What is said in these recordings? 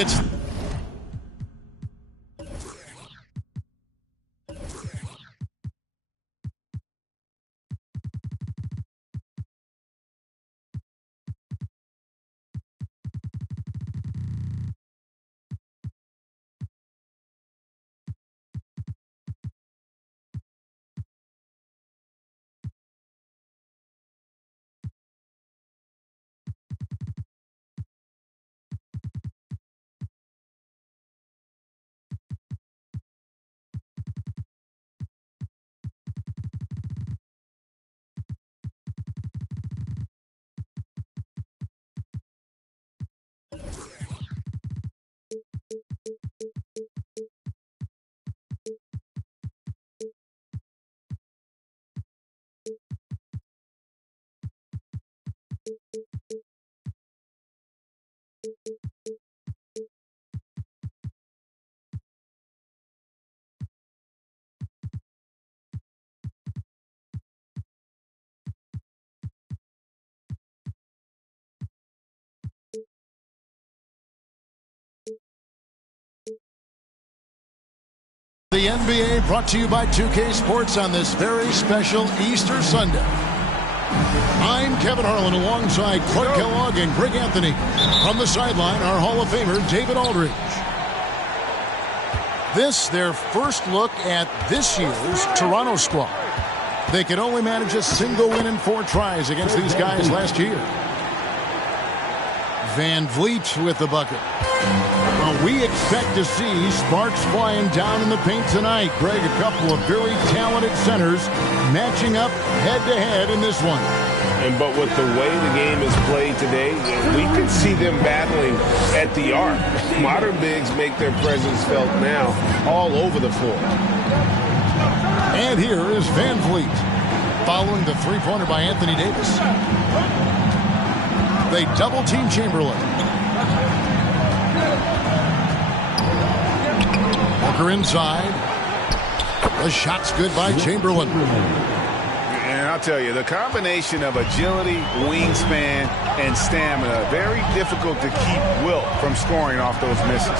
It's the NBA brought to you by 2K Sports on this very special Easter Sunday. I'm Kevin Harlan alongside Clark Kellogg and Greg Anthony. From the sideline, our Hall of Famer, David Aldridge. This, their first look at this year's Toronto squad. They could only manage a single win in 4 tries against these guys last year. Van Vliet with the bucket. Well, we expect to see sparks flying down in the paint tonight. Greg, a couple of very talented centers matching up head-to-head in this one. But with the way the game is played today, we could see them battling at the arc. Modern bigs make their presence felt now all over the floor. And here is Van Vliet, following the three-pointer by Anthony Davis. They double-team Chamberlain. Walker inside. The shot's good by Chamberlain. And I'll tell you, the combination of agility, wingspan, and stamina, very difficult to keep Wilt from scoring off those misses.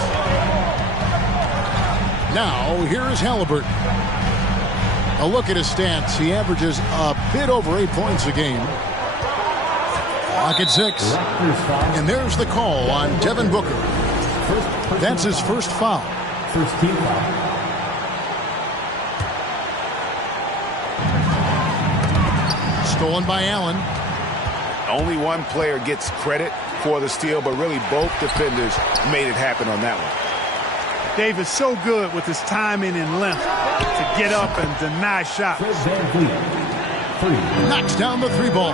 Now, here is Halliburton. A look at his stats. He averages a bit over 8 points a game. Clock at 6. And there's the call on Devin Booker. That's his first foul. First team foul. Stolen by Allen. Only one player gets credit for the steal, but really both defenders made it happen on that one. Davis so good with his timing and length to get up and deny shots. Knocks down the 3 ball.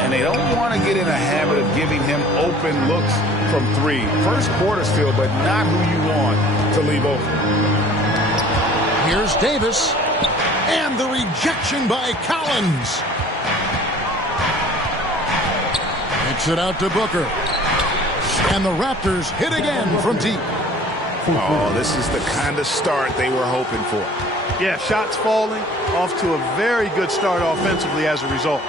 And they don't want to get in a habit of giving him open looks from 3. First quarter steal, but not who you want to leave open. Here's Davis. And the rejection by Collins. Kicks it out to Booker. And the Raptors hit again from deep. Oh, this is the kind of start they were hoping for. Yeah, shots falling, off to a very good start offensively as a result.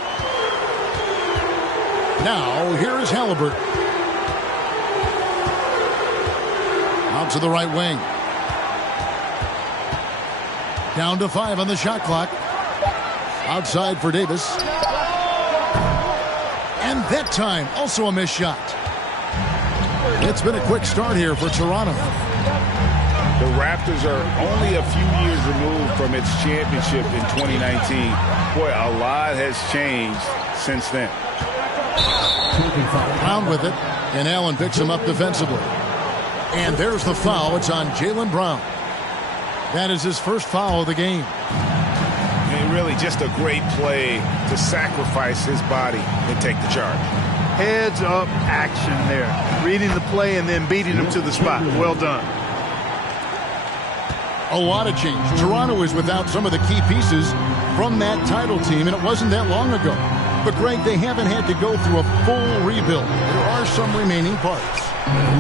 Now, here is Halliburton. Out to the right wing. Down to 5 on the shot clock. Outside for Davis. And That time, also a missed shot. It's been a quick start here for Toronto. The Raptors are only a few years removed from its championship in 2019. Boy, a lot has changed since then. Brown with it, and Allen picks him up defensively. And there's the foul. It's on Jaylen Brown. That is his first foul of the game. And really just a great play to sacrifice his body and take the charge. Heads up action there. Reading the play and then beating him to the spot. Well done. A lot of change. Toronto is without some of the key pieces from that title team, and it wasn't that long ago. But, Greg, they haven't had to go through a full rebuild. There are some remaining parts.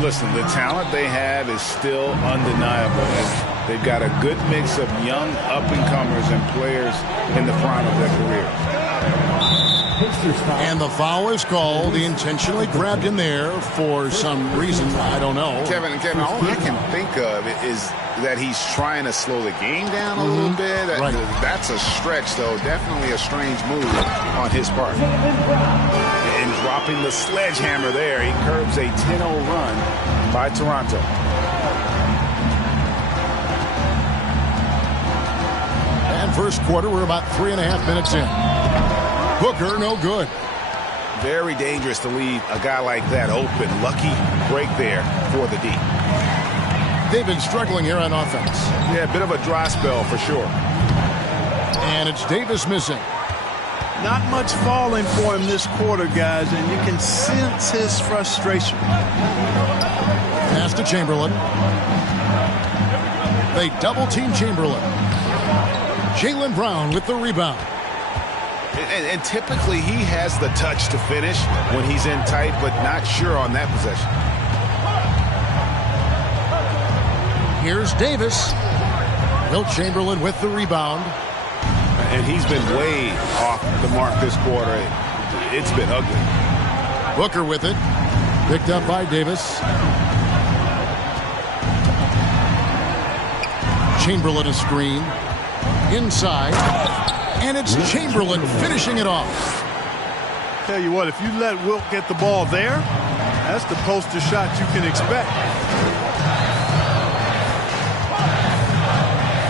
Listen, the talent they have is still undeniable. They've got a good mix of young up-and-comers and players in the prime of their career. And the foul is called. He intentionally grabbed in there for some reason. I don't know. Kevin, all I can think of is that he's trying to slow the game down a little bit. Right. That's a stretch, though. Definitely a strange move on his part. And dropping the sledgehammer there, he curbs a 10-0 run by Toronto. And first quarter, we're about 3.5 minutes in. Booker, no good. Very dangerous to leave a guy like that open. Lucky break there for the D. They've been struggling here on offense. Yeah, a bit of a dry spell for sure. And it's Davis missing. Not much falling for him this quarter, guys, and you can sense his frustration. Pass to Chamberlain. They double-team Chamberlain. Jaylen Brown with the rebound. And typically he has the touch to finish when he's in tight, but not sure on that possession. Here's Davis. Wilt Chamberlain with the rebound. And he's been way off the mark this quarter. It's been ugly. Booker with it. Picked up by Davis. Chamberlain a screen. Inside. And it's Chamberlain finishing it off. Tell you what, if you let Wilt get the ball there, that's the poster shot you can expect.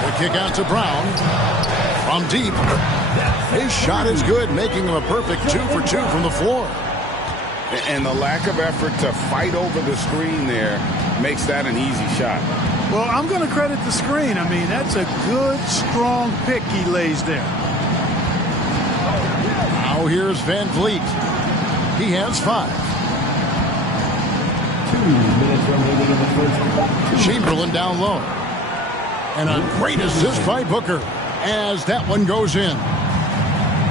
The kick out to Brown. From deep. His shot is good, making him a perfect 2 for 2 from the floor. And the lack of effort to fight over the screen there makes that an easy shot. Well, I'm going to credit the screen. I mean, that's a good, strong pick he lays there. Now here's Van Vliet. He has 5. 2 minutes remaining in the first. Chamberlain down low. And a great assist by Booker as that one goes in.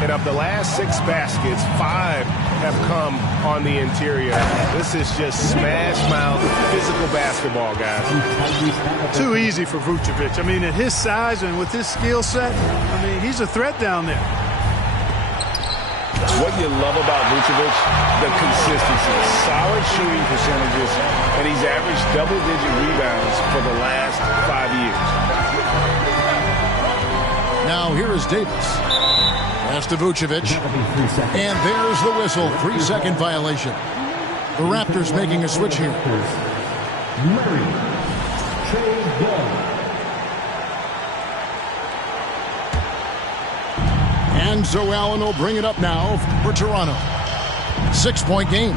And of the last 6 baskets, 5 have come on the interior. This is just smash mouth physical basketball, guys. Too easy for Vucevic. I mean, at his size and with his skill set, I mean, he's a threat down there. What you love about Vucevic, the consistency, solid shooting percentages, and he's averaged double-digit rebounds for the last 5 years. Now here is Davis. Pass to Vucevic. And there's the whistle. 3-second violation. The Raptors making a switch here. And so Allen will bring it up now for Toronto. 6-point game.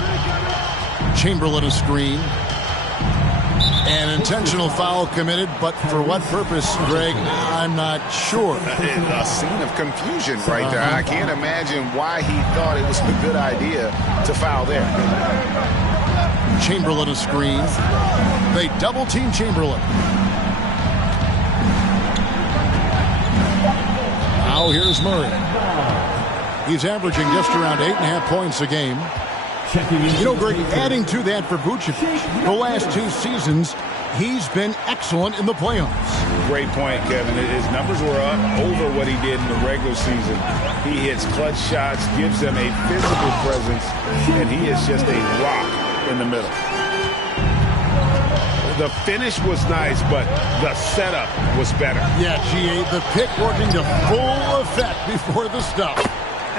Chamberlain a screen. An intentional foul committed, but for what purpose, Greg, I'm not sure. A scene of confusion right there. I can't imagine why he thought it was a good idea to foul there. Chamberlain a screen. They double-team Chamberlain. Now here's Murray. He's averaging just around 8.5 points a game. You know, Greg, adding to that for Vucevic, the last 2 seasons, he's been excellent in the playoffs. Great point, Kevin. His numbers were up over what he did in the regular season. He hits clutch shots, gives them a physical presence, and he is just a rock in the middle. The finish was nice, but the setup was better. Yeah, GA, the pick working to full effect before the stop.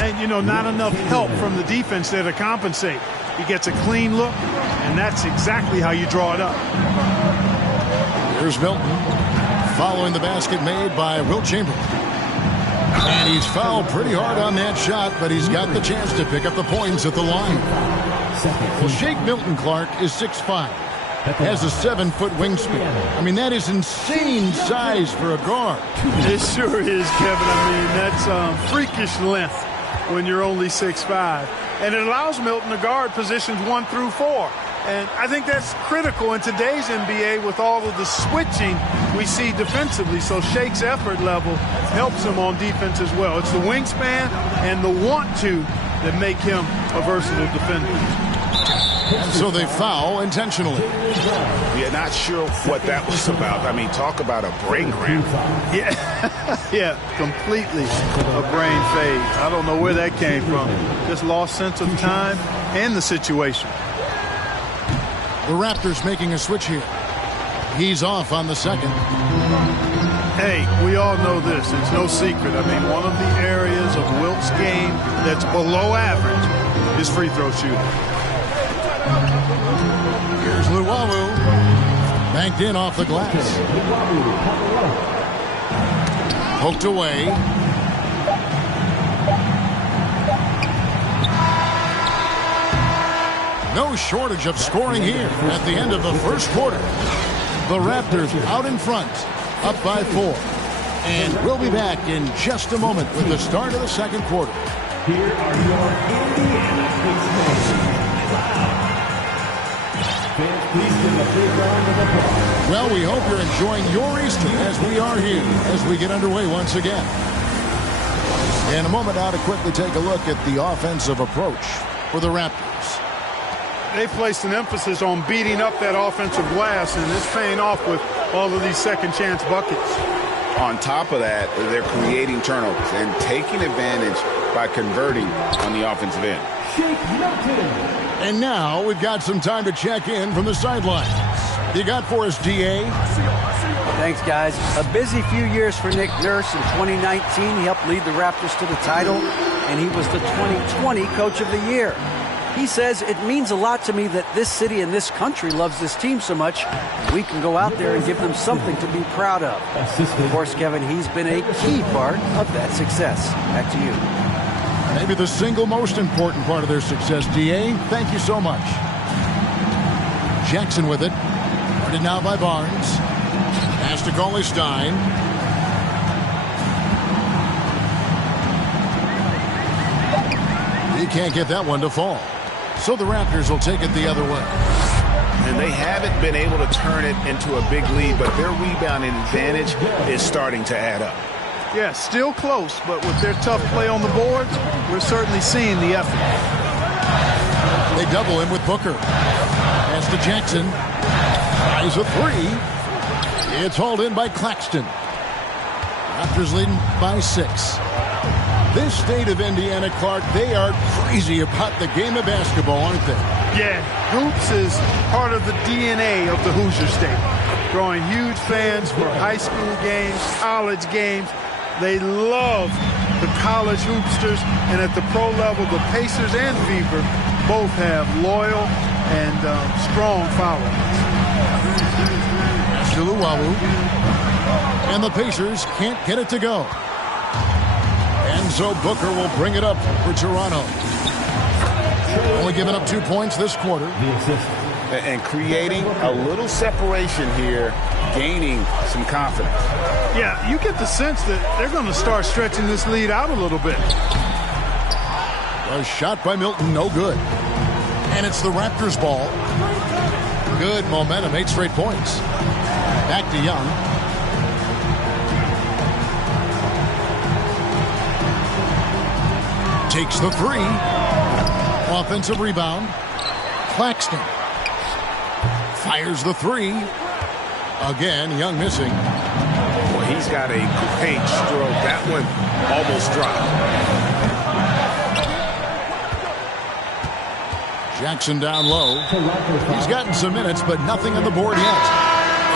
And, you know, not enough help from the defense there to compensate. He gets a clean look, and that's exactly how you draw it up. Here's Milton following the basket made by Wilt Chamberlain. And he's fouled pretty hard on that shot, but he's got the chance to pick up the points at the line. Well, Shake Milton Clark is 6'5". Has a 7-foot wingspan. I mean, that is insane size for a guard. It sure is, Kevin. I mean, that's freakish length when you're only 6'5". And it allows Milton to guard positions 1 through 4. And I think that's critical in today's NBA with all of the switching we see defensively. So Shake's effort level helps him on defense as well. It's the wingspan and the want-to that make him a versatile defender. So they foul intentionally. Yeah, not sure what that was about. I mean, talk about a brain cramp. Yeah, completely a brain fade. I don't know where that came from. Just lost sense of time and the situation. The Raptors making a switch here. He's off on the second. Hey, we all know this. It's no secret. I mean, one of the areas of Wilt's game that's below average is free throw shooting. Here's Luwawu. Banked in off the glass. Poked away. No shortage of scoring here at the end of the first quarter. The Raptors out in front, up by 4. And we'll be back in just a moment with the start of the second quarter. Here are your Indiana Pacers. Well, we hope you're enjoying your Easter as we are here as we get underway once again. In a moment now to quickly take a look at the offensive approach for the Raptors. They placed an emphasis on beating up that offensive glass, and it's paying off with all of these second chance buckets. On top of that, they're creating turnovers and taking advantage by converting on the offensive end. And now we've got some time to check in from the sidelines. You got for us, DA? Thanks, guys. A busy few years for Nick Nurse. In 2019, he helped lead the Raptors to the title, and he was the 2020 Coach of the Year. He says, it means a lot to me that this city and this country loves this team so much. We can go out there and give them something to be proud of. Of course, Kevin, he's been a key part of that success. Back to you. Maybe the single most important part of their success, DA. Thank you so much. Jackson with it. Guarded now by Barnes. Pass to Stein. He can't get that one to fall. So the Raptors will take it the other way. And they haven't been able to turn it into a big lead, but their rebounding advantage is starting to add up. Yeah, still close, but with their tough play on the boards, we're certainly seeing the effort. They double him with Booker. Pass to Jackson. Tries a 3. It's hauled in by Claxton. Raptors leading by 6. This state of Indiana, Clark, they are crazy about the game of basketball, aren't they? Yeah, hoops is part of the DNA of the Hoosier State. Drawing huge fans for high school games, college games. They love the college hoopsters, and at the pro level, the Pacers and Fever both have loyal and strong followers. That's to Luwawu. And the Pacers can't get it to go. And so Booker will bring it up for Toronto. Only giving up 2 points this quarter. And creating a little separation here, gaining some confidence. Yeah, you get the sense that they're going to start stretching this lead out a little bit. A shot by Milton, no good. And it's the Raptors' ball. Good momentum, 8 straight points. Back to Young. Takes the 3. Offensive rebound. Claxton. Fires the 3. Again, Young missing. Boy, he's got a great stroke. That one almost dropped. Jackson down low. He's gotten some minutes, but nothing on the board yet.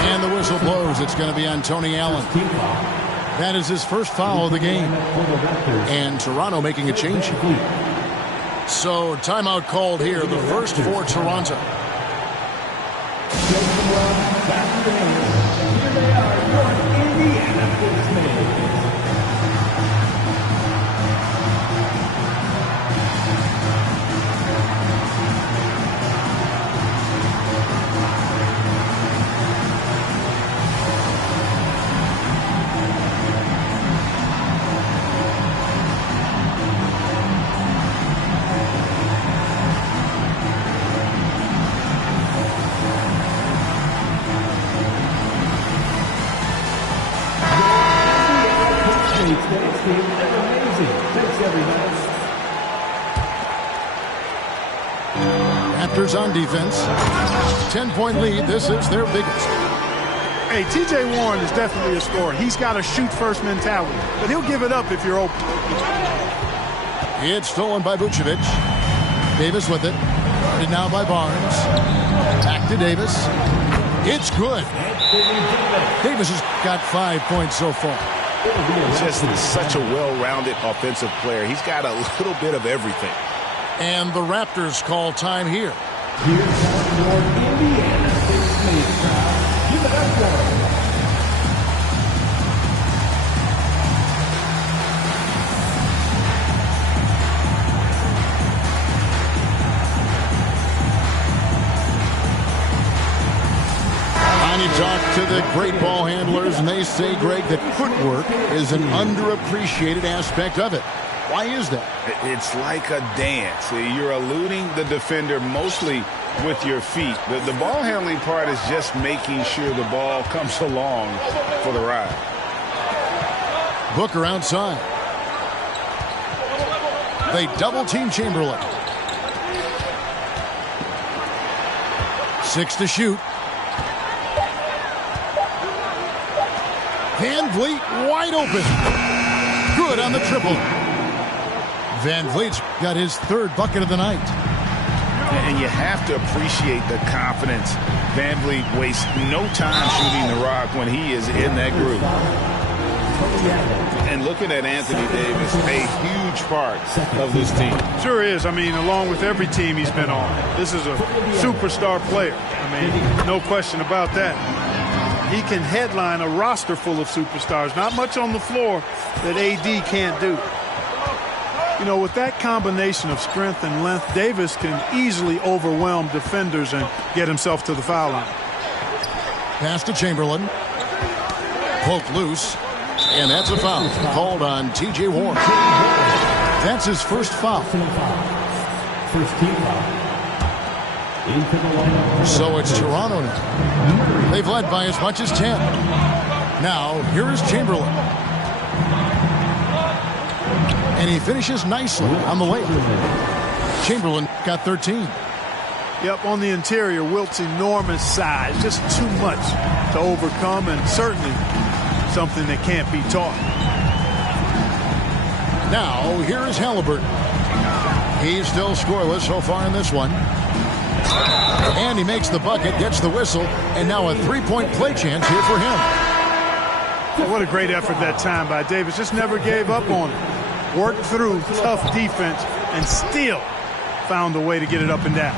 And the whistle blows. It's going to be on Tony Allen. That is his first foul of the game. And Toronto making a change. So timeout called here, the first for Toronto. Raptors on defense. 10-point lead. This is their biggest. Hey, T.J. Warren is definitely a scorer. He's got a shoot-first mentality, but he'll give it up if you're open. It's stolen by Vucevic. Davis with it. Guarded now by Barnes. Back to Davis. It's good. Davis has got 5 points so far. Just such a well-rounded offensive player. He's got a little bit of everything. And the Raptors call time here. Here's your Indiana 6-minute crowd. Give it up for And you talk to the great ball handlers, and they say, Greg, that footwork is an underappreciated aspect of it. Why is that? It's like a dance. You're eluding the defender mostly with your feet. The ball handling part is just making sure the ball comes along for the ride. Booker outside. They double-team Chamberlain. 6 to shoot. Van Vliet wide open. Good on the triple. Van Vliet's got his third bucket of the night. And you have to appreciate the confidence. Van Vliet wastes no time shooting the rock when he is in that groove. And looking at Anthony Davis, a huge part of this team. Sure is. I mean, along with every team he's been on, this is a superstar player. I mean, no question about that. He can headline a roster full of superstars. Not much on the floor that AD can't do. You know, with that combination of strength and length, Davis can easily overwhelm defenders and get himself to the foul line. Pass to Chamberlain. Poke loose. And that's a foul called on T.J. Warren. That's his first foul. first team foul. Into the lineup. So it's Toronto now. They've led by as much as 10. Now, here is Chamberlain. And he finishes nicely on the layup. Chamberlain got 13. Yep, on the interior, Wilt's enormous size. Just too much to overcome, and certainly something that can't be taught. Now, here is Halliburton. He's still scoreless so far in this one. And he makes the bucket, gets the whistle, and now a three-point play chance here for him. What a great effort that time by Davis. Just never gave up on it. Worked through tough defense and still found a way to get it up and down.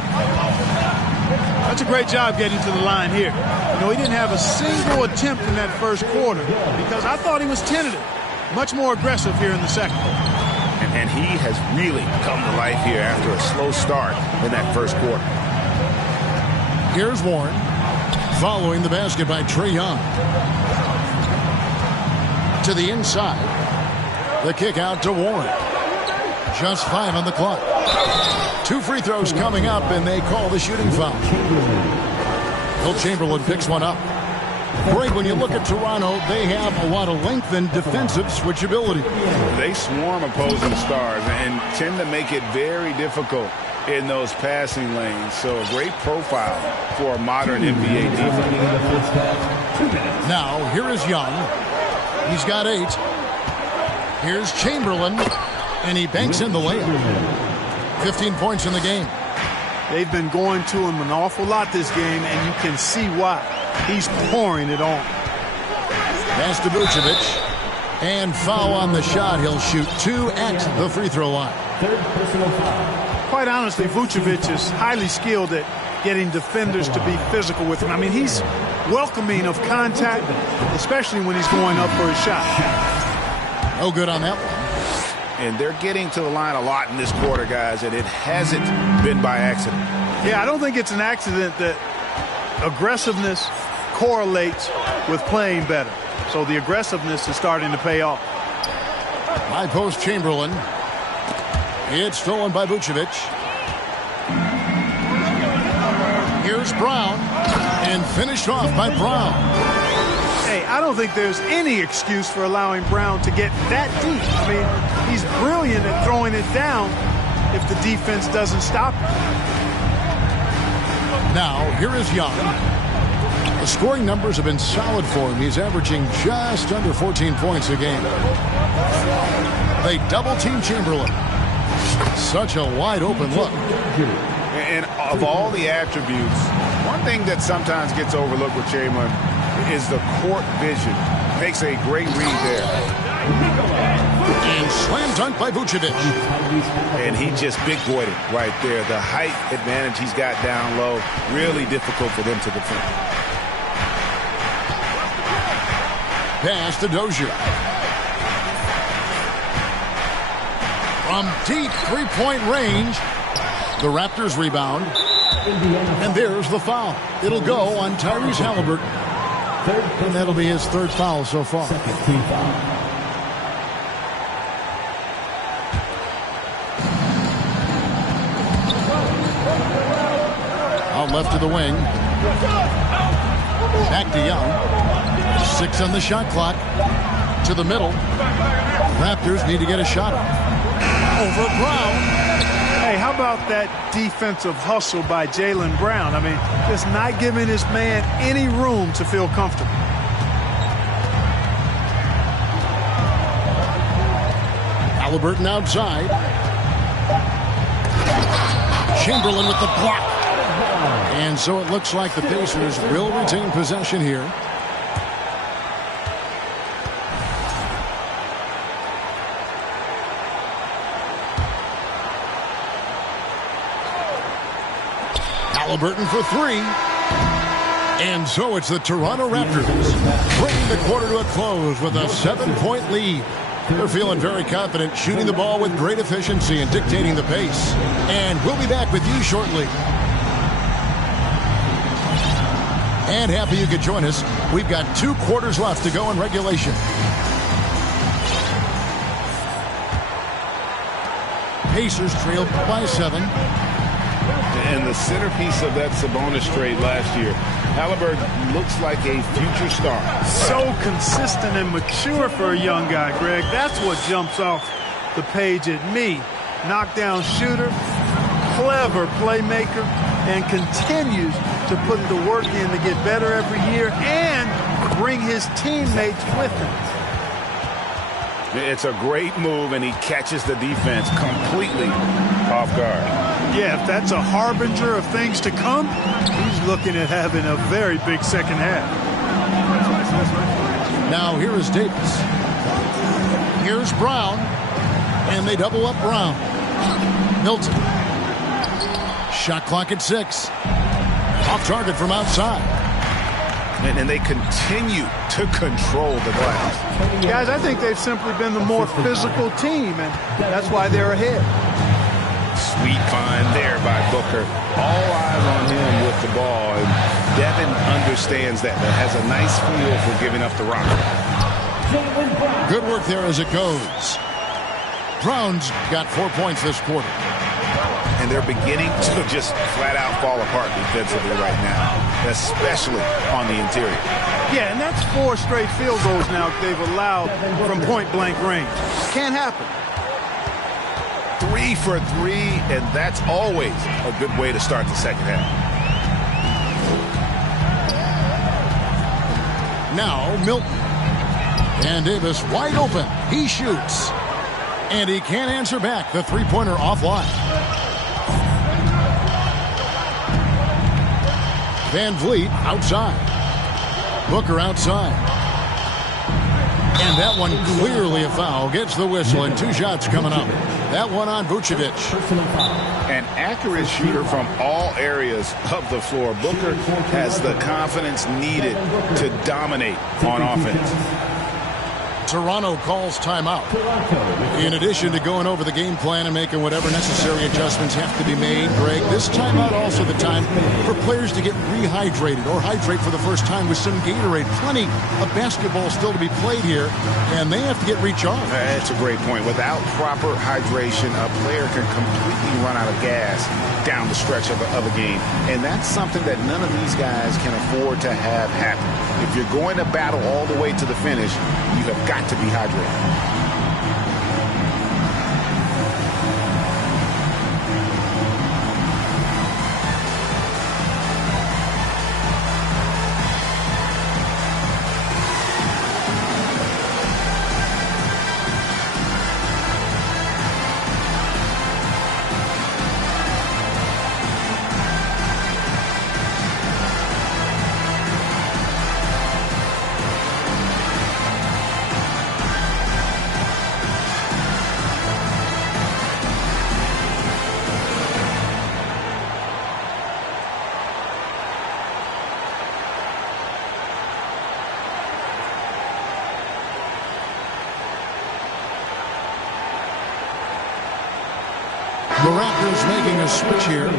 That's a great job getting to the line here. You know, he didn't have a single attempt in that first quarter because I thought he was tentative. Much more aggressive here in the second. And he has really come to life here after a slow start in that first quarter. Here's Warren, following the basket by Trae Young. To the inside. The kick out to Warren. Just 5 on the clock. 2 free throws coming up, and they call the shooting foul. Will Chamberlain picks one up. Greg, when you look at Toronto, they have a lot of length and defensive switchability. They swarm opposing stars and tend to make it very difficult in those passing lanes. So a great profile for a modern NBA defense. Now, here is Young. He's got 8. Here's Chamberlain, and he banks in the layup. 15 points in the game. They've been going to him an awful lot this game, and you can see why. He's pouring it on. Pass to Vucevic. And foul on the shot. He'll shoot 2 at the free throw line. Third personal foul. Quite honestly, Vucevic is highly skilled at getting defenders to be physical with him. I mean, he's welcoming of contact, especially when he's going up for a shot. No good on that one. And they're getting to the line a lot in this quarter, guys, and it hasn't been by accident. Yeah, I don't think it's an accident that aggressiveness correlates with playing better. So the aggressiveness is starting to pay off. High post Chamberlain. It's stolen by Vucevic. Here's Brown. And finished off by Brown. Hey, I don't think there's any excuse for allowing Brown to get that deep. I mean, he's brilliant at throwing it down if the defense doesn't stop him. Now, here is Young. The scoring numbers have been solid for him. He's averaging just under 14 points a game. They double-team Chamberlain. Such a wide-open look. And of all the attributes, one thing that sometimes gets overlooked with Chamberlain is the court vision. Makes a great read there. And slam dunk by Vucevic. And he just big-boyed it right there. The height advantage he's got down low, really difficult for them to defend. Pass to Dozier. From deep three-point range, the Raptors rebound. And there's the foul. It'll go on Tyrese Halliburton. And that'll be his third foul so far. Out left to the wing. Back to Young. 6 on the shot clock. To the middle. Raptors need to get a shot up. Over Brown. Hey, how about that defensive hustle by Jaylen Brown? I mean, just not giving this man any room to feel comfortable. Halliburton outside. Chamberlain with the block. And so it looks like the Pacers will retain possession here. Halliburton for 3. And so it's the Toronto Raptors bringing the quarter to a close with a 7-point lead. They're feeling very confident, shooting the ball with great efficiency and dictating the pace. And we'll be back with you shortly. And happy you could join us. We've got 2 quarters left to go in regulation. Pacers trail by 7. And the centerpiece of that Sabonis trade last year, Halliburton looks like a future star. So consistent and mature for a young guy, Greg. That's what jumps off the page at me. Knockdown shooter, clever playmaker, and continues to put the work in to get better every year and bring his teammates with him. It's a great move, and he catches the defense completely off guard. Yeah, if that's a harbinger of things to come, he's looking at having a very big second half. Now here is Davis. Here's Brown. And they double up Brown. Milton. Shot clock at 6. Off target from outside. And they continue to control the glass. Guys, I think they've simply been the more physical team, and that's why they're ahead. Sweet find there by Booker. All eyes on him with the ball. And Devin understands that, but has a nice feel for giving up the rock. Good work there as it goes. Brown's got 4 points this quarter. And they're beginning to just flat out fall apart defensively right now, especially on the interior. Yeah, and that's 4 straight field goals now they've allowed from point-blank range. Can't happen. 3 for 3, and that's always a good way to start the second half. Now Milton. And Davis wide open. He shoots. And he can't answer back. The three-pointer offline. Van Vliet outside. Booker outside. And that one clearly a foul. Gets the whistle, and 2 shots coming up. That one on Vucevic. An accurate shooter from all areas of the floor. Booker has the confidence needed to dominate on offense. Toronto calls timeout. In addition to going over the game plan and making whatever necessary adjustments have to be made, Greg, this timeout also the time for players to get rehydrated or hydrate for the first time with some Gatorade. Plenty of basketball still to be played here, and they have to get recharged. That's a great point. Without proper hydration, a player can completely run out of gas down the stretch of a game, and that's something that none of these guys can afford to have happen. If you're going to battle all the way to the finish, you have got to be hydrated. The Raptors making a switch here.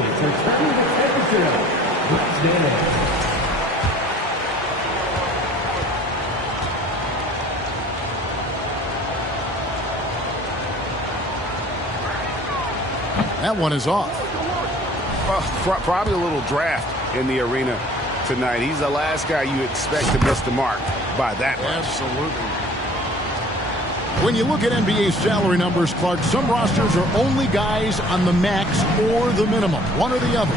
That one is off. Probably a little draft in the arena tonight. He's the last guy you expect to miss the mark by that much. Absolutely. When you look at NBA salary numbers, Clark, some rosters are only guys on the max or the minimum, one or the other.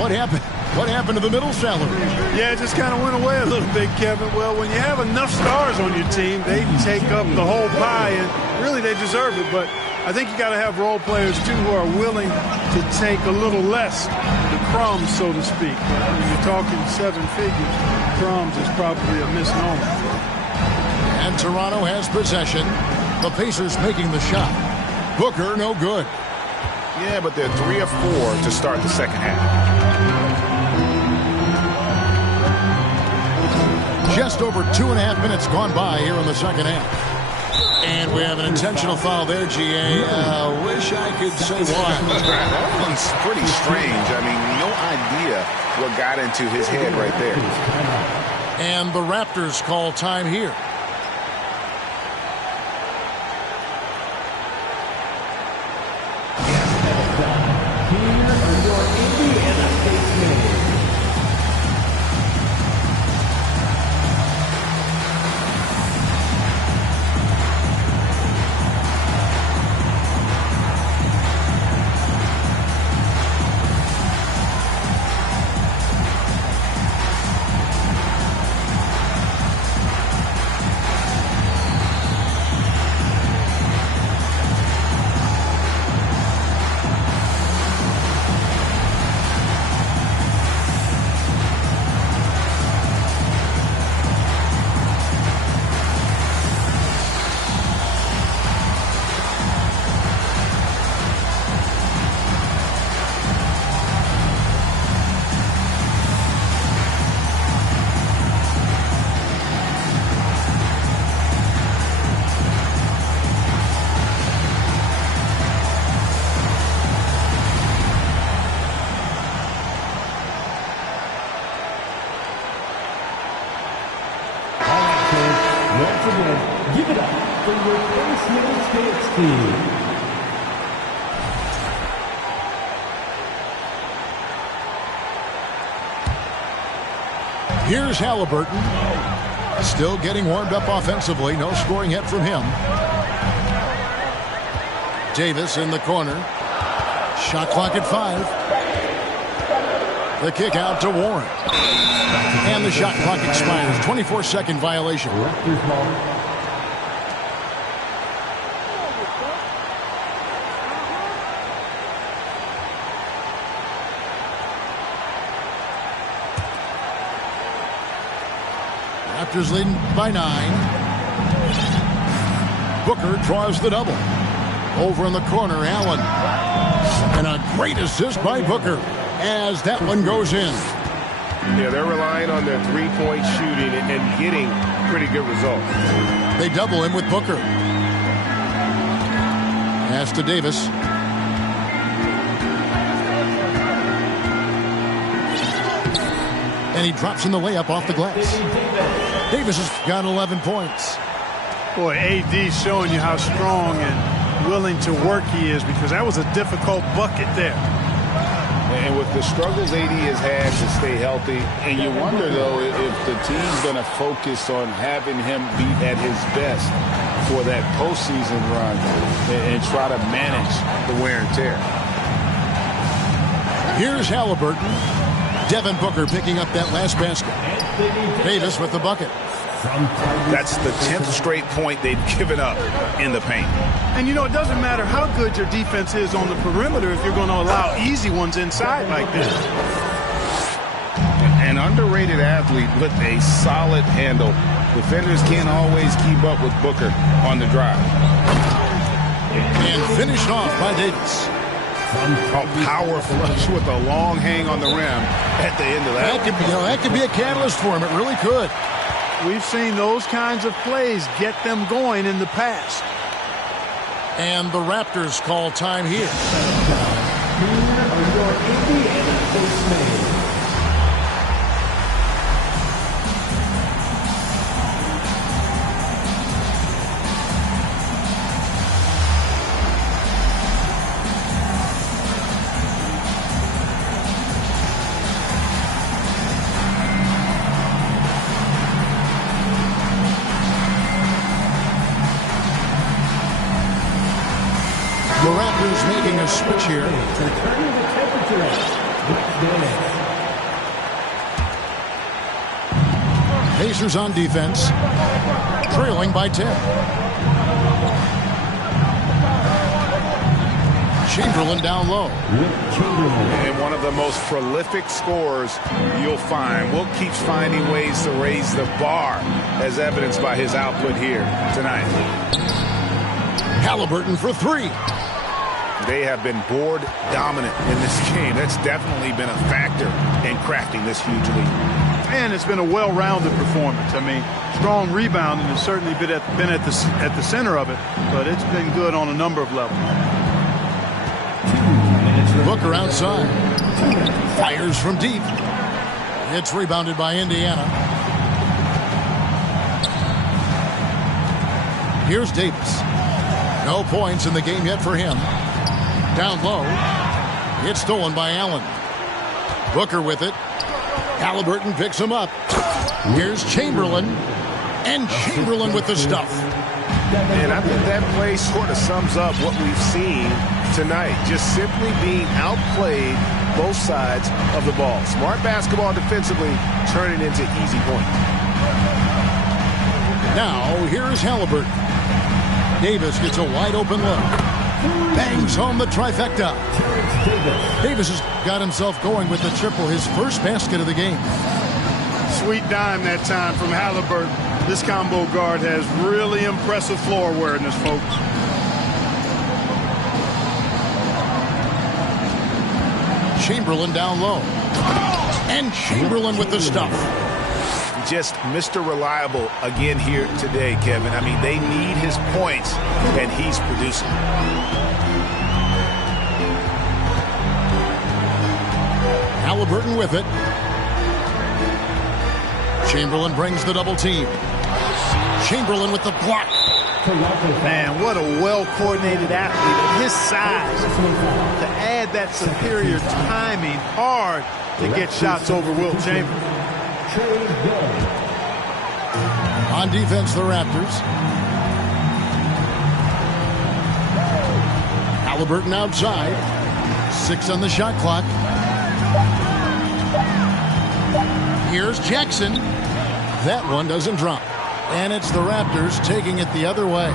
What happened? What happened to the middle salary? Yeah, it just kind of went away a little bit, Kevin. Well, when you have enough stars on your team, they take up the whole pie, and really they deserve it. But I think you got to have role players, too, who are willing to take a little less, the crumbs, so to speak. When you're talking 7 figures, crumbs is probably a misnomer. And Toronto has possession. The Pacers making the shot. Booker, no good. Yeah, but they're 3 of 4 to start the second half. Just over 2.5 minutes gone by here in the second half. And we have an intentional foul there, GA. Wish I could say why. That one's pretty strange. I mean, no idea what got into his head right there. And the Raptors call time here. Give it up for your first United States team. Here's Halliburton. Still getting warmed up offensively. No scoring yet from him. Davis in the corner. Shot clock at 5. The kick out to Warren. And the shot clock expires. 24-second violation. Raptors leading by 9. Booker draws the double. Over in the corner, Allen. And a great assist by Booker as that one goes in. Yeah, they're relying on their three-point shooting and getting pretty good results. They double him with Booker. Pass to Davis. And he drops in the layup off the glass. Davis has got 11 points. Boy, AD's showing you how strong and willing to work he is, because that was a difficult bucket there. And with the struggles AD has had to stay healthy, and you wonder, though, if the team's going to focus on having him be at his best for that postseason run and try to manage the wear and tear. Here's Halliburton. Devin Booker picking up that last basket. Davis with the bucket. That's the 10th straight point they've given up in the paint. And, you know, it doesn't matter how good your defense is on the perimeter if you're going to allow easy ones inside like this. An underrated athlete with a solid handle. Defenders can't always keep up with Booker on the drive. And finished off by Davis. A power flush with a long hang on the rim at the end of that. That could be a catalyst for him. It really could. We've seen those kinds of plays get them going in the past. And the Raptors call time here. Here are your Indiana Pacers. The Raptors making a switch here. Turning the temperature up. Pacers on defense. Trailing by 10. Chamberlain down low. And one of the most prolific scorers you'll find. Will keeps finding ways to raise the bar, as evidenced by his output here tonight. Halliburton for three. They have been board dominant in this game. That's definitely been a factor in crafting this huge lead. And it's been a well-rounded performance. I mean, strong rebounding has certainly been at the center of it, but it's been good on a number of levels. Booker outside. Fires from deep. It's rebounded by Indiana. Here's Davis. No points in the game yet for him. Down low. It's stolen by Allen. Booker with it. Halliburton picks him up. Here's Chamberlain. And Chamberlain with the stuff. And I think that play sort of sums up what we've seen tonight. Just simply being outplayed both sides of the ball. Smart basketball defensively, turning into easy points. Now, here's Halliburton. Davis gets a wide open look. Bangs home the trifecta. Davis has got himself going with the triple, his first basket of the game. Sweet dime that time from Halliburton. This combo guard has really impressive floor awareness, folks. Chamberlain down low. And Chamberlain with the stuff. Just Mr. Reliable again here today, Kevin. I mean, they need his points, and he's producing. Halliburton with it. Chamberlain brings the double team. Chamberlain with the block. Man, what a well-coordinated athlete at his size. To add that superior timing, hard to get shots over Wilt Chamberlain. On defense, the Raptors. Halliburton outside. 6 on the shot clock. Here's Jackson. That one doesn't drop. And it's the Raptors taking it the other way.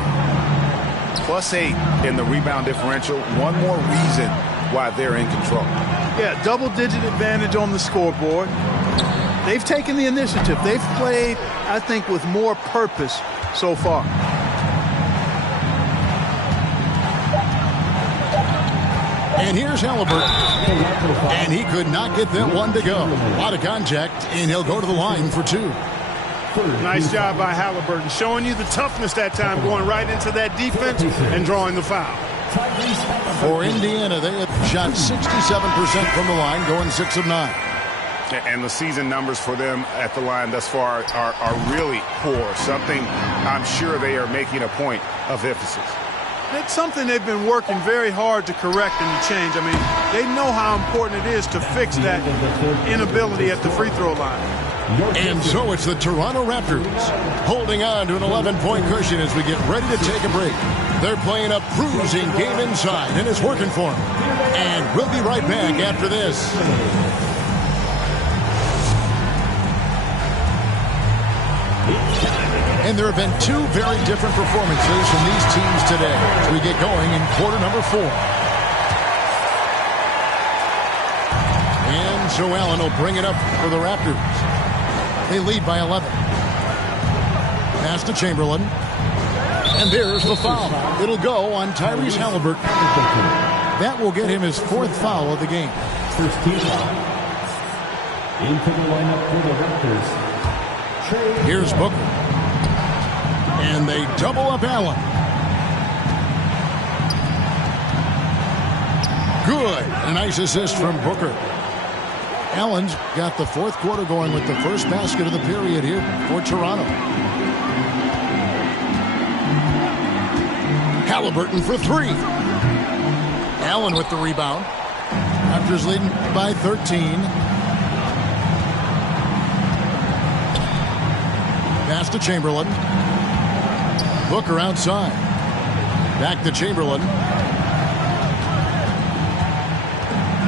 +8 in the rebound differential. One more reason why they're in control. Yeah, double-digit advantage on the scoreboard. They've taken the initiative. They've played, I think, with more purpose so far. And here's Halliburton. And he could not get that one to go. A lot of contact, and he'll go to the line for 2. Nice job by Halliburton, showing you the toughness that time, going right into that defense and drawing the foul. For Indiana, they have shot 67% from the line, going 6 of 9. And the season numbers for them at the line thus far are really poor. Something I'm sure they are making a point of emphasis. It's something they've been working very hard to correct and to change. I mean, they know how important it is to fix that inability at the free throw line. And so it's the Toronto Raptors holding on to an 11-point cushion as we get ready to take a break. They're playing a bruising game inside, and it's working for them. And we'll be right back after this. And there have been 2 very different performances from these teams today as we get going in quarter number 4. And Joe Allen will bring it up for the Raptors. They lead by 11. Pass to Chamberlain. And there's the foul. It'll go on Tyrese Halliburton. That will get him his 4th foul of the game. First team foul. Into the lineup for the Raptors. Here's Booker. And they double up Allen. Good. A nice assist from Booker. Allen's got the 4th quarter going with the first basket of the period here for Toronto. Halliburton for 3. Allen with the rebound. Raptors leading by 13. Pass to Chamberlain. Booker outside. Back to Chamberlain.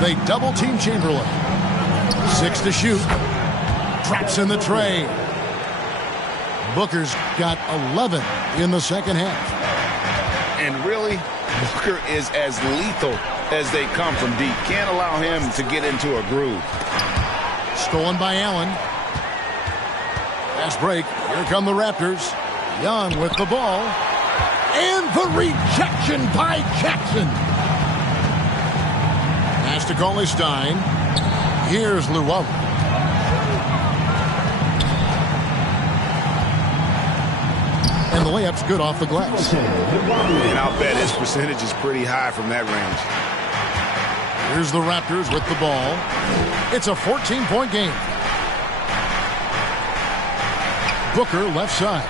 They double team Chamberlain. 6 to shoot. Traps in the tray. Booker's got 11 in the second half. And really, Booker is as lethal as they come from deep. Can't allow him to get into a groove. Stolen by Allen. Fast break. Here come the Raptors. Young with the ball. And the rejection by Jackson. Pass to Cauley-Stein. Here's Llewellyn. And the layup's good off the glass. And I'll bet his percentage is pretty high from that range. Here's the Raptors with the ball. It's a 14-point game. Booker left side.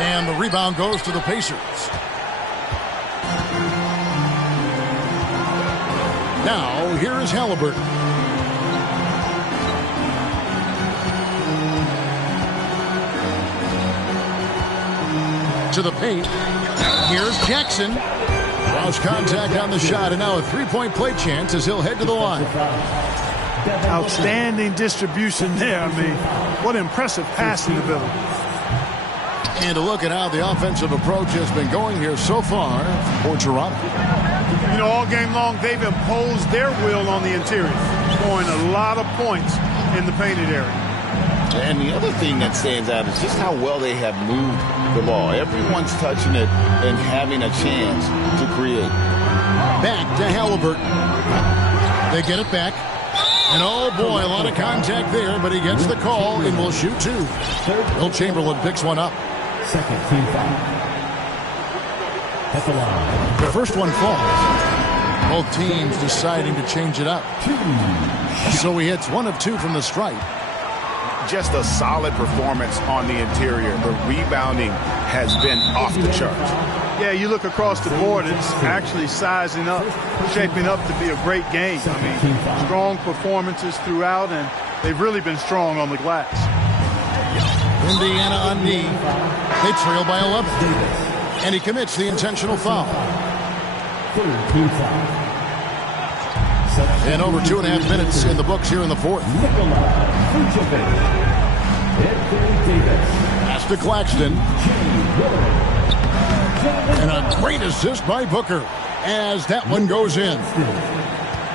And the rebound goes to the Pacers. Now, here is Halliburton. To the paint. Here's Jackson. Draws contact on the shot, and now a 3-point play chance as he'll head to the line. Outstanding distribution there. I mean, what impressive passing ability. And a look at how the offensive approach has been going here so far for Toronto. You know, all game long, they've imposed their will on the interior, scoring a lot of points in the painted area. And the other thing that stands out is just how well they have moved the ball. Everyone's touching it and having a chance to create. Back to Halliburton. They get it back. And oh boy, a lot of contact there, but he gets the call and will shoot 2. Will Chamberlain picks one up. Second team foul. At the line. The first one falls. Both teams deciding to change it up. So he hits 1 of 2 from the stripe. Just a solid performance on the interior. The rebounding has been off the charts. Yeah, you look across the board, it's actually sizing up, shaping up to be a great game. I mean, strong performances throughout, and they've really been strong on the glass. Indiana on knee. They trail by 11. And he commits the intentional foul. And over 2.5 minutes in the books here in the 4th. Pass to Claxton. And a great assist by Booker as that one goes in.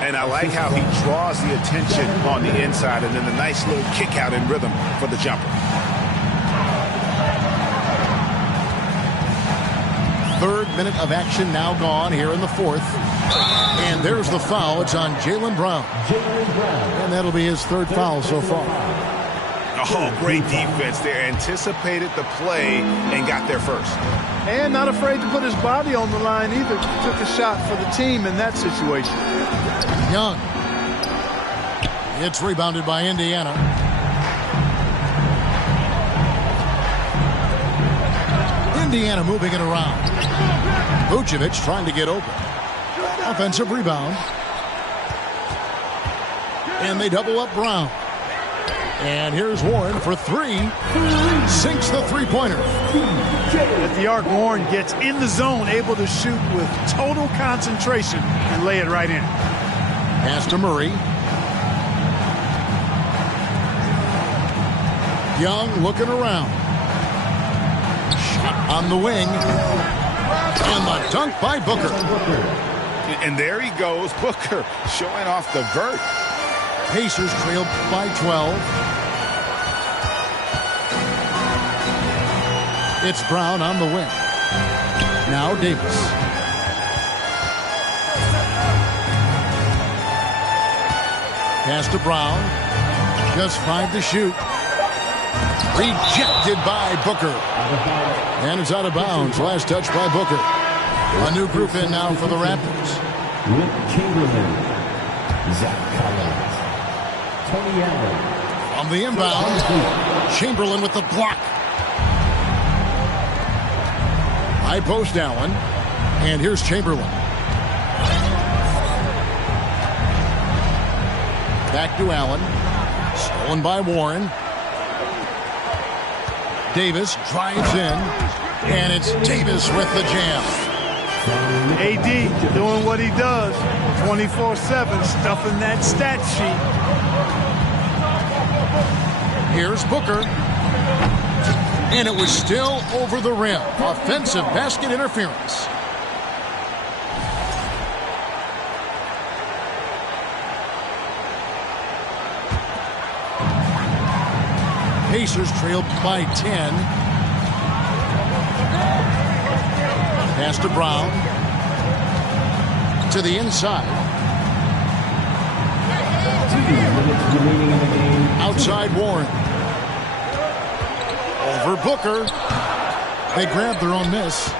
And I like how he draws the attention on the inside and then the nice little kick out in rhythm for the jumper. Third minute of action now gone here in the fourth. And there's the foul. It's on Jaylen Brown. And that'll be his third foul so far. Oh, great defense there. Anticipated the play and got there first. And not afraid to put his body on the line either. Took a shot for the team in that situation. Young. It's rebounded by Indiana. Indiana moving it around. Vucevic trying to get open. Offensive rebound. And they double up Brown. And here's Warren for three. Sinks the three-pointer. At the arc, Warren gets in the zone, able to shoot with total concentration and lay it right in. Pass to Murray. Young looking around. Shot on the wing. And the dunk by Booker. And there he goes, Booker, showing off the vert. Pacers trailed by 12. It's Brown on the wing. Now Davis. Pass to Brown. Just 5 to shoot. Rejected by Booker. And it's out of bounds. Last touch by Booker. A new group in now for the Raptors. With Chamberlain, Zach Collins, Tony Allen. On the inbound, Chamberlain with the block. High post Allen. And here's Chamberlain. Back to Allen. Stolen by Warren. Davis drives in. And it's Davis with the jam. AD doing what he does. 24/7, stuffing that stat sheet. Here's Booker. And it was still over the rim. Offensive basket interference. Pacers trailed by 10. Pass to Brown. To the inside. 2 minutes remaining in the game. Outside Warren. Over Booker. They grab their own miss.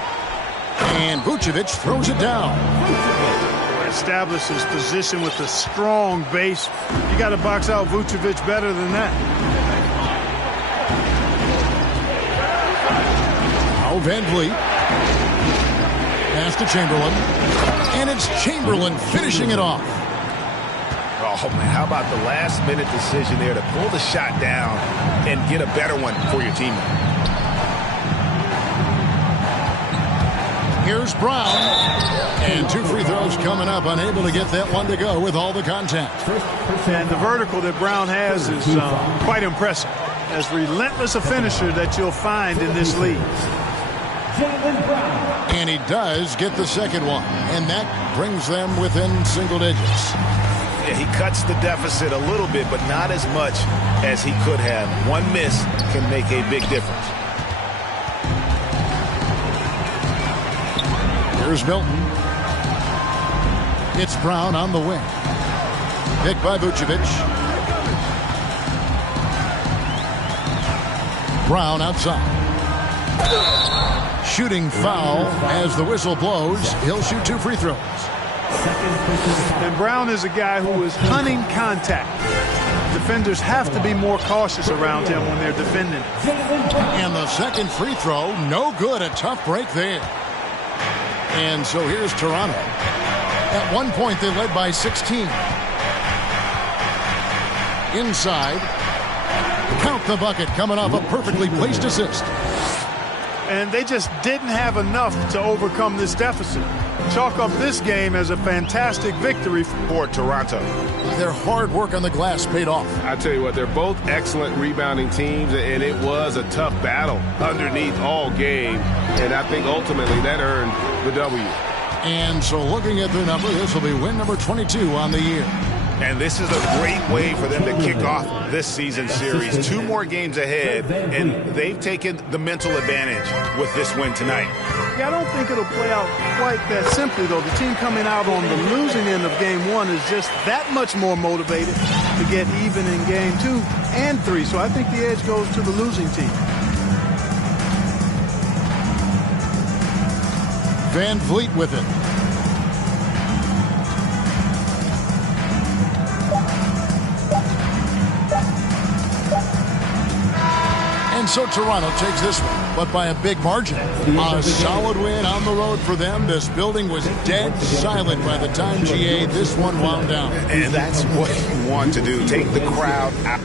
And Vucevic throws it down. Establishes position with a strong base. You got to box out Vucevic better than that. Now Van Vliet. Pass to Chamberlain. And it's Chamberlain finishing it off. Oh, man, how about the last-minute decision there to pull the shot down and get a better one for your teammate? Here's Brown. And 2 free throws coming up. Unable to get that one to go with all the contact. And the vertical that Brown has is quite impressive. As relentless a finisher that you'll find in this league. And he does get the second one. And that brings them within single digits. Yeah, he cuts the deficit a little bit, but not as much as he could have. One miss can make a big difference. Here's Milton. It's Brown on the wing. Picked by Vucevic. Brown outside. Shooting foul as the whistle blows. He'll shoot 2 free throws. And Brown is a guy who is hunting contact. Defenders have to be more cautious around him when they're defending. And the second free throw, no good. A tough break there. And so here's Toronto. At one point, they led by 16. Inside. Count the bucket coming off a perfectly placed assist. And they just didn't have enough to overcome this deficit. Chalk up this game as a fantastic victory for Toronto. Their hard work on the glass paid off. I tell you what, they're both excellent rebounding teams, and it was a tough battle underneath all game. And I think ultimately that earned the W. And so looking at the number, this will be win number 22 on the year. And this is a great way for them to kick off this season series. 2 more games ahead, and they've taken the mental advantage with this win tonight. Yeah, I don't think it'll play out quite that simply, though. The team coming out on the losing end of game 1 is just that much more motivated to get even in game 2 and 3. So I think the edge goes to the losing team. Van Vliet with it. And so Toronto takes this one, but by a big margin. A solid win on the road for them. This building was dead silent by the time, GA, this one wound down. And that's what you want to do. Take the crowd out.